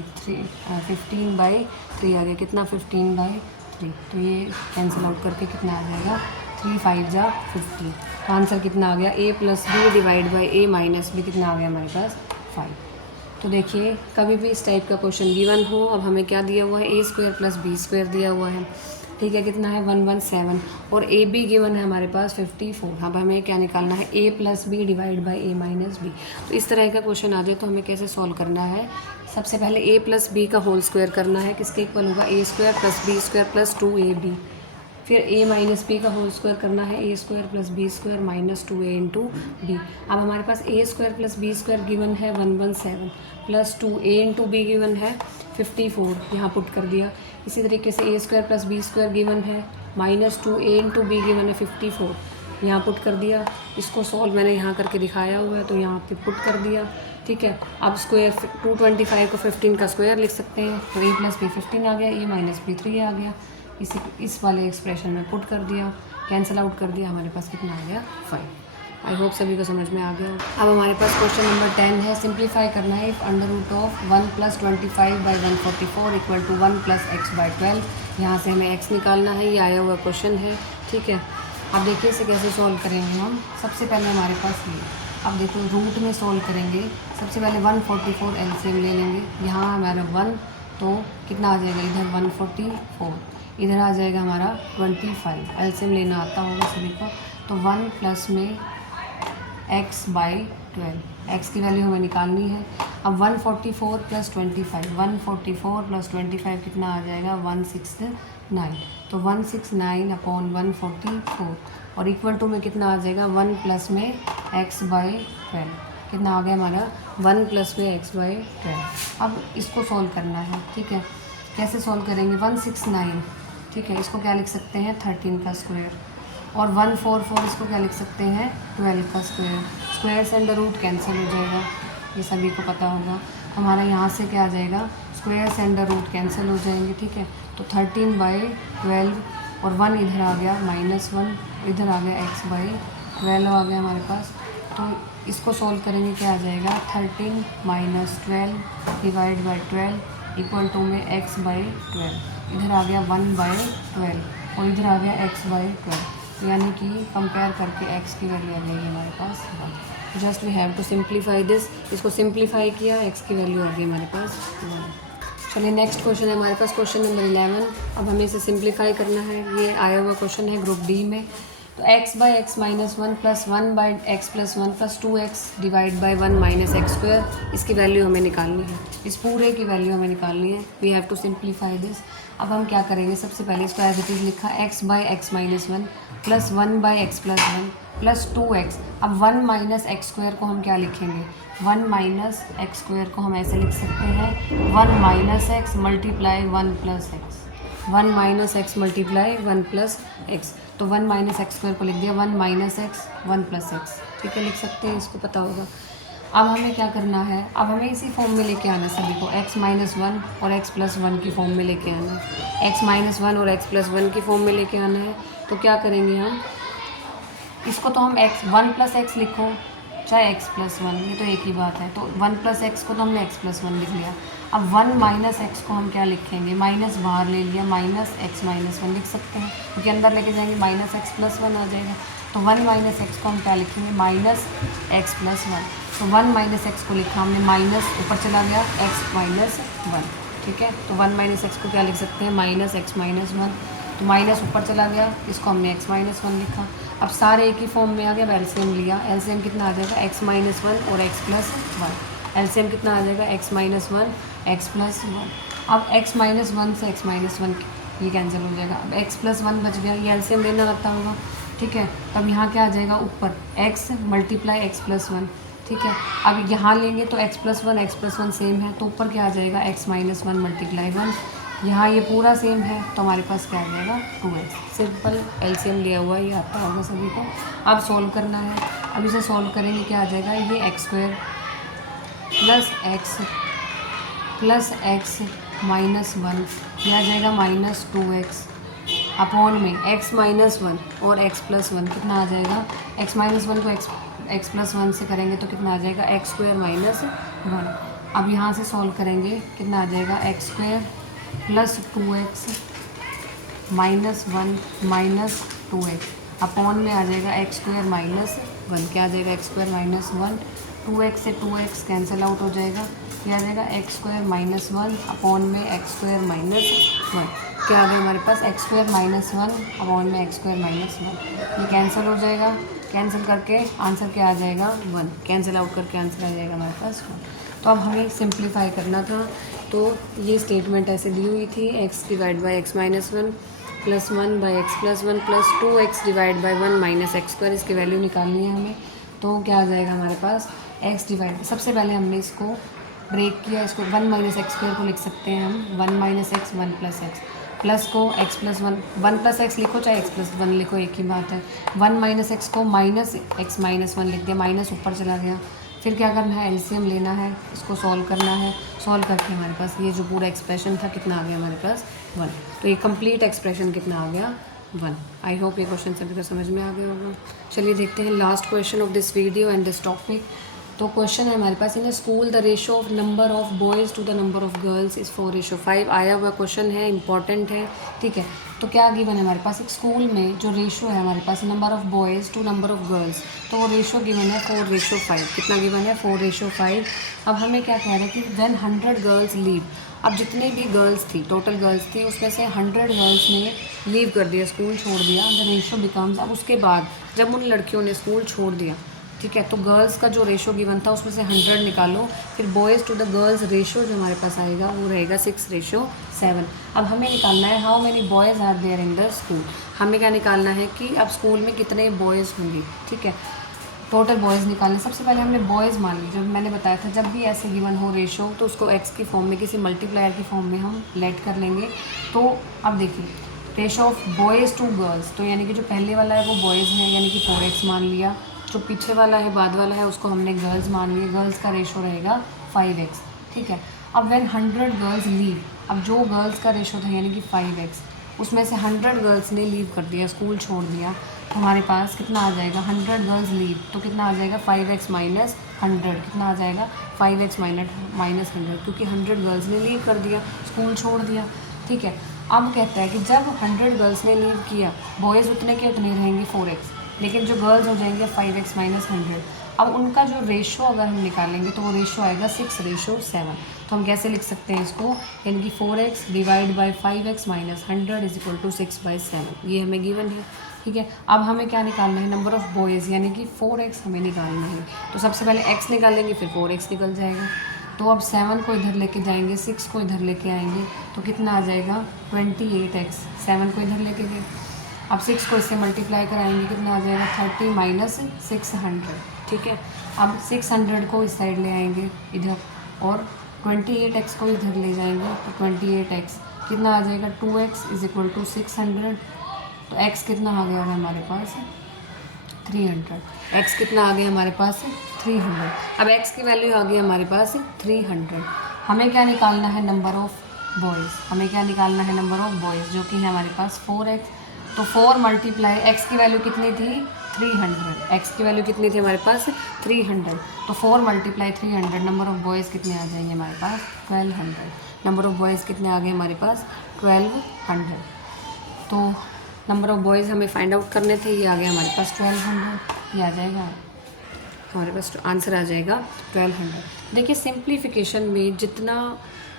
15/3 आ गया, कितना 15/3, तो ये कैंसिल आउट करके कितना आ जाएगा 3 × 5 = 15, तो आंसर कितना आ गया a + b / a - b कितना आ गया हमारे पास 5। तो देखिए कभी भी इस टाइप का क्वेश्चन गिवन हो, अब हमें क्या दिया हुआ है, A square plus B square दिया हुआ है, ठीक है, कितना है 117, और ए बी गिवन है हमारे पास 54। अब हमें क्या निकालना है, A plus B divide by A minus B. तो इस तरह का क्वेश्चन आ जाए तो हमें कैसे सॉल्व करना है, सबसे पहले ए प्लस बी का होल स्क्वायर करना है, किसके इक्वल होगा, A square plus B square plus 2ab। फिर ए माइनस बी का होल स्क्वायर करना है, A square plus B square minus 2a into B. अब हमारे पास A square plus B square given है 117 plus 2a into B given है 54, यहाँ पुट कर दिया। इसी तरीके से A square plus B square given है minus 2a into B given है 54, यहाँ पुट कर दिया। इसको सॉल्व मैंने यहाँ करके दिखाया हुआ है तो यहाँ पे पुट कर दिया, ठीक है। अब स्क्वायर 225 को 15 का स्क्वायर लिख सकते हैं, तो ए प्लस बी 15 आ गया, ए माइनस बी 3 आ गया। इस वाले एक्सप्रेशन में पुट कर दिया, कैंसिल आउट कर दिया, हमारे पास कितना आ गया 5। आई होप सभी को समझ में आ गया। अब हमारे पास क्वेश्चन नंबर 10 है, सिंप्लीफाई करना है। If under root of 1 plus 25 by 144 equal to 1 plus x by 12, यहाँ से हमें एक्स निकालना है, ये आया हुआ क्वेश्चन है, ठीक है। अब देखिए इसे कैसे सॉल्व करेंगे हम। सबसे पहले हमारे पास ये, अब देखो रूट में सॉल्व करेंगे। सबसे पहले 144 एलसीएम ले लेंगे, यहाँ हमारा 1 तो कितना आ जाएगा, इधर 144, इधर आ जाएगा हमारा 25, एलसीएम लेना आता होगा सभी को। तो 1 प्लस में x बाई 12, एक्स की वैल्यू हमें निकालनी है। अब 144 प्लस 25, 144 प्लस 25 कितना आ जाएगा 169, तो 169 अपॉन 144 और इक्वल टू में कितना आ जाएगा 1 प्लस में x बाई 12, कितना आ गया हमारा 1 प्लस में x बाई 12। अब इसको सॉल्व करना है, ठीक है। कैसे सॉल्व करेंगे, 169, ठीक है, इसको क्या लिख सकते हैं 13 का स्क्वायर, और 144 इसको क्या लिख सकते हैं 12 का स्क्वायर। स्क्वायर से अंडर रूट कैंसिल हो जाएगा, ये सभी को पता होगा। हमारा यहाँ से क्या आ जाएगा, स्क्वायर से अंडर रूट कैंसिल हो जाएंगे, ठीक है। तो 13 बाई 12 और 1 इधर आ गया -1, इधर आ गया x बाई 12 आ गया हमारे पास। तो इसको सॉल्व करेंगे, क्या आ जाएगा 13 minus 12 divide by 12 equal to में x बाई 12, इधर आ गया 1 बाई 12 और इधर आ गया x बाई 12, यानी कि कंपेयर करके x की वैल्यू आ गई हमारे पास 1। Just we have to simplify this, इसको सिंप्लीफाई किया, x की वैल्यू आ गई हमारे पास 1। चलिए नेक्स्ट क्वेश्चन है हमारे पास क्वेश्चन नंबर 11। अब हमें इसे सिंप्लीफाई करना है, ये आया हुआ क्वेश्चन है ग्रुप डी में। तो x by x minus 1 plus 1 by x plus 1 plus 2x divide by 1 minus x square, इसकी वैल्यू हमें निकालनी है, इस पूरे की वैल्यू हमें निकालनी है। We have to simplify this. अब हम क्या करेंगे, सबसे पहले इसको एज इट इज़ लिखा x by x minus 1 plus 1 by x plus 1 plus 2x। अब 1 माइनस एक्स स्क्वायर को हम क्या लिखेंगे, 1 माइनस एक्स स्क्वायर को हम ऐसे लिख सकते हैं 1 minus x multiply 1 plus x, 1 minus x multiply 1 plus x. तो 1 माइनस एक्स स्क्वायर को लिख दिया 1 माइनस एक्स 1 प्लस एक्स, ठीक है, लिख सकते हैं, इसको पता होगा। अब हमें क्या करना है, अब हमें इसी फॉर्म में लेके आना सभी को, x माइनस 1 और x प्लस 1 की फॉर्म में लेके आना है, x माइनस 1 और x प्लस 1 की फॉर्म में लेके आना है। तो क्या करेंगे हम, इसको तो हम x 1 प्लस एक्स लिखो चाहे x प्लस 1, ये तो एक ही बात है। तो 1 प्लस एक्स को तो हमने x प्लस 1 लिख लिया। अब 1 माइनस एक्स को हम क्या लिखेंगे, माइनस बाहर ले लिया, माइनस एक्स माइनस 1 लिख सकते हैं, क्योंकि अंदर लेके जाएंगे माइनस एक्स प्लस 1 आ जाएगा। तो 1 माइनस एक्स को हम क्या लिखेंगे, माइनस एक्स प्लस 1। तो 1 माइनस एक्स को लिखा हमने, माइनस ऊपर चला गया x माइनस 1, ठीक है। तो 1 माइनस एक्स को क्या लिख सकते हैं, माइनस एक्स माइनस 1। तो माइनस ऊपर चला गया, इसको हमने x माइनस 1 लिखा। अब सारे एक ही फॉर्म में आ गया, एलसीएम लिया, एलसीएम कितना आ जाएगा x माइनस 1 और x प्लस 1, एलसीएम कितना आ जाएगा x माइनस 1 x प्लस 1। अब x माइनस 1 से x माइनस 1 ये कैंसिल हो जाएगा, अब x प्लस 1 बच गया, ये एलसीएम लेना रहता होगा, ठीक है। तब यहाँ क्या आ जाएगा, ऊपर x मल्टीप्लाई x प्लस 1, ठीक है। अब यहाँ लेंगे तो x प्लस 1 सेम है, तो ऊपर क्या आ जाएगा x माइनस 1 मल्टीप्लाई 1, यहाँ ये पूरा सेम है, तो हमारे पास क्या आ जाएगा 2x। सिंपल एलसीएम लिया हुआ ये आता होगा सभी को। अब सॉल्व करना है, अब इसे सॉल्व करेंगे, क्या आ जाएगा, ये x square plus x minus 1, यह आ जाएगा माइनस 2x अपॉन में x माइनस 1 और x प्लस 1 कितना आ जाएगा, x माइनस 1 को x प्लस 1 से करेंगे तो कितना आ जाएगा x स्क्वायर माइनस 1। अब यहाँ से सॉल्व करेंगे, कितना आ जाएगा x square plus 2x minus 1 minus 2x upon में आ जाएगा x स्क्वायर माइनस 1, क्या आ जाएगा एक्स स्क्वायर माइनस 1, 2x से 2x कैंसिल आउट हो जाएगा, क्या आ जाएगा एक्स स्क्वायर माइनस 1 अपॉन में एक्स स्क्वायर माइनस 1, क्या आ गया हमारे पास एक्स स्क्वायर माइनस 1 अपॉन में एक्स स्क्वायर माइनस 1, ये कैंसिल हो जाएगा, कैंसिल करके आंसर क्या आ जाएगा 1, कैंसिल आउट करके आंसर आ जाएगा हमारे पास 1। तो अब हमें सिंप्लीफाई करना था, तो ये स्टेटमेंट ऐसे दी हुई थी x divide by x minus 1 plus 1 by x plus 1 plus 2x divide by 1 minus x square, इसकी वैल्यू निकालनी है हमें। तो क्या आ जाएगा हमारे पास x डिवाइड, सबसे पहले हमने इसको ब्रेक किया, इसको 1 माइनस एक्स स्क्वायर को लिख सकते हैं हम 1 minus x 1 plus x, plus को x प्लस 1 प्लस एक्स लिखो चाहे x प्लस 1 लिखो, एक ही बात है। 1 माइनस एक्स को माइनस एक्स माइनस 1 लिख दिया, माइनस ऊपर चला गया। फिर क्या करना है, एलसीएम लेना है, इसको सॉल्व करना है, सॉल्व करके हमारे पास ये जो पूरा एक्सप्रेशन था कितना आ गया हमारे पास 1। तो ये कंप्लीट एक्सप्रेशन कितना आ गया 1। आई होप ये क्वेश्चन सभी को समझ में आ गया होगा। चलिए देखते हैं last question of this video and this topic. तो क्वेश्चन है हमारे पास, in a school the ratio of number of boys to the number of girls is 4:5। आया हुआ क्वेश्चन है, इंपॉर्टेंट है, ठीक है। तो क्या गिवन है हमारे पास, एक स्कूल में जो रेशो है हमारे पास number of boys to number of girls, तो वो रेशो गिवन है 4:5। कितना गिवन है 4:5। अब हमें क्या कह रहे हैं कि व्हेन 100 गर्ल्स लीव, अब जितनी भी गर्ल्स थी, टोटल गर्ल्स थी, उसमें से 100 गर्ल्स ने लीव कर दिया, स्कूल छोड़ दिया, द रेशो बिकम्स, अब उसके बाद जब उन लड़कियों ने स्कूल छोड़ दिया, ठीक है, तो गर्ल्स का जो रेशो गिवन था उसमें से 100 निकालो, फिर boys to the girls ratio जो हमारे पास आएगा वो रहेगा 6:7। अब हमें निकालना है how many boys are there in the school. हमें क्या निकालना है कि अब स्कूल में कितने बॉयज़ होंगे, ठीक है, टोटल बॉयज़ निकालने। सबसे पहले हमने बॉयज़ मान ली, जब मैंने बताया था जब भी ऐसे गिवन हो रेशो तो उसको एक्स की फॉर्म में किसी मल्टीप्लायर की फॉर्म में हम लेट कर लेंगे। तो अब देखिए ratio of boys to girls, तो यानी कि जो पहले वाला है वो बॉयज़ है यानी कि 4x मान लिया, जो पीछे वाला है बाद वाला है उसको हमने गर्ल्स मान लिया, गर्ल्स का रेशो रहेगा 5x, ठीक है। अब व्हेन 100 गर्ल्स लीव, अब जो गर्ल्स का रेशो था यानी कि 5x, उसमें से 100 गर्ल्स ने लीव कर दिया, स्कूल छोड़ दिया, तो हमारे पास कितना आ जाएगा 100 गर्ल्स लीव, तो कितना आ जाएगा 5x माइनस 100, कितना आ जाएगा 5x माइनस 100, क्योंकि 100 गर्ल्स ने लीव कर दिया, स्कूल छोड़ दिया, ठीक है। अब कहता है कि जब 100 गर्ल्स ने लीव किया, बॉयज़ उतने के उतने रहेंगे 4x, लेकिन जो गर्ल्स हो जाएंगे 5x माइनस 100। अब उनका जो रेशो अगर हम निकालेंगे तो वो रेशो आएगा 6:7। तो हम कैसे लिख सकते हैं इसको, यानी कि 4x divide by 5x minus 100 is equal to 6/7। ये हमें गिवन है, ठीक है। अब हमें क्या निकालना है, नंबर ऑफ़ बॉयज़ यानी कि 4x हमें निकालना है। तो सबसे पहले x निकालेंगे फिर 4x निकल जाएगा। तो अब 7 को इधर लेके जाएंगे, 6 को इधर लेके आएंगे, तो कितना आ जाएगा 28x। 7 को इधर लेके गए, अब 6 को इससे मल्टीप्लाई कराएंगे, कितना आ जाएगा 30 माइनस 600, ठीक है। अब 600 को इस साइड ले आएंगे इधर, और 28x को इधर ले जाएंगे, तो 28x कितना आ जाएगा 2x इज इक्वल टू 600। तो x कितना आ गया हमारे पास 300, x कितना आ गया हमारे पास 300। अब x की वैल्यू आ गई हमारे पास 300। हमें क्या निकालना है, नंबर ऑफ़ बॉयज़, हमें क्या निकालना है नंबर ऑफ़ बॉयज़, जो कि है हमारे पास 4x। तो 4 मल्टीप्लाई x की वैल्यू कितनी थी 300, x की वैल्यू कितनी थी हमारे पास 300, तो 4 मल्टीप्लाई 300, नंबर ऑफ़ बॉयज़ कितने आ जाएंगे हमारे पास 1200। नंबर ऑफ़ बॉयज़ कितने आ गए हमारे पास 1200। तो नंबर ऑफ़ बॉयज़ हमें फाइंड आउट करने थे, ये आ गया हमारे पास 1200, ये आ जाएगा हमारे पास आंसर आ जाएगा 1200। देखिए सिंप्लीफिकेशन में जितना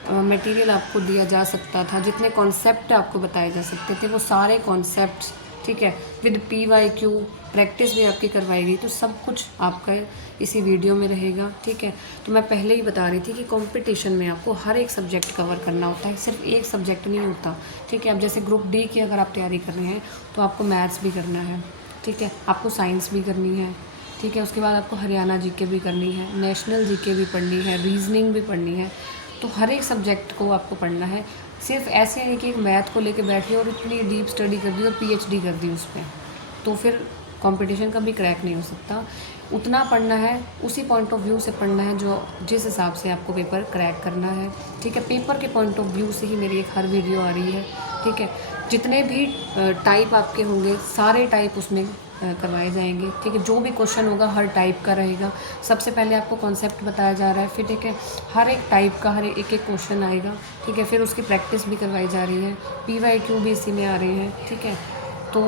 मटेरियल आपको दिया जा सकता था, जितने कॉन्सेप्ट आपको बताए जा सकते थे, वो सारे कॉन्सेप्ट्स, ठीक है, विद PYQ प्रैक्टिस भी आपकी करवाई गई, तो सब कुछ आपका इसी वीडियो में रहेगा, ठीक है। तो मैं पहले ही बता रही थी कि कंपटीशन में आपको हर एक सब्जेक्ट कवर करना होता है, सिर्फ एक सब्जेक्ट नहीं होता, ठीक है। अब जैसे ग्रुप D की अगर आप तैयारी कर रहे हैं तो आपको मैथ्स भी करना है, ठीक है, आपको साइंस भी करनी है, ठीक है, उसके बाद आपको हरियाणा GK भी करनी है, नेशनल GK भी पढ़नी है, रीजनिंग भी पढ़नी है, तो हर एक सब्जेक्ट को आपको पढ़ना है। सिर्फ ऐसे नहीं कि एक मैथ को लेके बैठी और इतनी डीप स्टडी कर दी और PhD कर दी उस पर, तो फिर कंपटीशन कभी क्रैक नहीं हो सकता। उतना पढ़ना है, उसी पॉइंट ऑफ व्यू से पढ़ना है जो जिस हिसाब से आपको पेपर क्रैक करना है, ठीक है। पेपर के पॉइंट ऑफ व्यू से ही मेरी एक हर वीडियो आ रही है, ठीक है। जितने भी टाइप आपके होंगे सारे टाइप उसमें करवाए जाएंगे, ठीक है। जो भी क्वेश्चन होगा हर टाइप का रहेगा। सबसे पहले आपको कॉन्सेप्ट बताया जा रहा है, फिर ठीक है हर एक टाइप का हर एक एक क्वेश्चन आएगा, ठीक है। फिर उसकी प्रैक्टिस भी करवाई जा रही है, PYQ भी इसी में आ रहे हैं, ठीक है। तो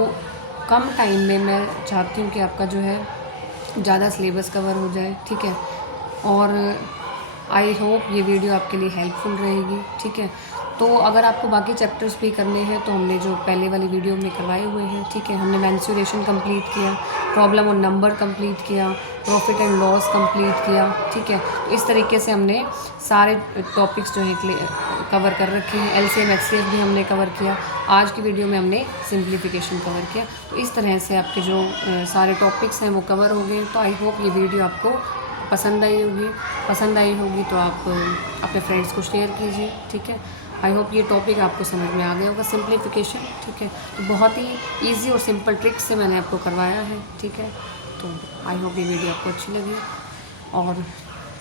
कम टाइम में मैं चाहती हूँ कि आपका जो है ज़्यादा सिलेबस कवर हो जाए, ठीक है। और आई होप ये वीडियो आपके लिए हेल्पफुल रहेगी, ठीक है। तो अगर आपको बाकी चैप्टर्स भी करने हैं तो हमने जो पहले वाली वीडियो में करवाए हुए हैं, ठीक है। हमने मेंस्ट्रुएशन कंप्लीट किया, प्रॉब्लम और नंबर कंप्लीट किया, प्रॉफिट एंड लॉस कंप्लीट किया, ठीक है। तो इस तरीके से हमने सारे टॉपिक्स जो हैं कवर कर रखे हैं। एलसीएम एचसीएफ भी हमने कवर किया। आज की वीडियो में हमने सिंप्लीफिकेशन कवर किया। तो इस तरह से आपके जो सारे टॉपिक्स हैं वो कवर हो गए। तो आई होप ये वीडियो आपको पसंद आई होगी तो आप अपने फ्रेंड्स को शेयर कीजिए, ठीक है। आई होप ये टॉपिक आपको समझ में आ गया होगा, सिंप्लीफिकेशन, ठीक है। तो बहुत ही इजी और सिंपल ट्रिक से मैंने आपको करवाया है, ठीक है। तो आई होप ये वीडियो आपको अच्छी लगी। और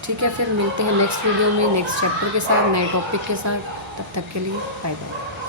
ठीक है, फिर मिलते हैं नेक्स्ट वीडियो में नेक्स्ट चैप्टर के साथ, नए टॉपिक के साथ। तब तक के लिए बाय बाय।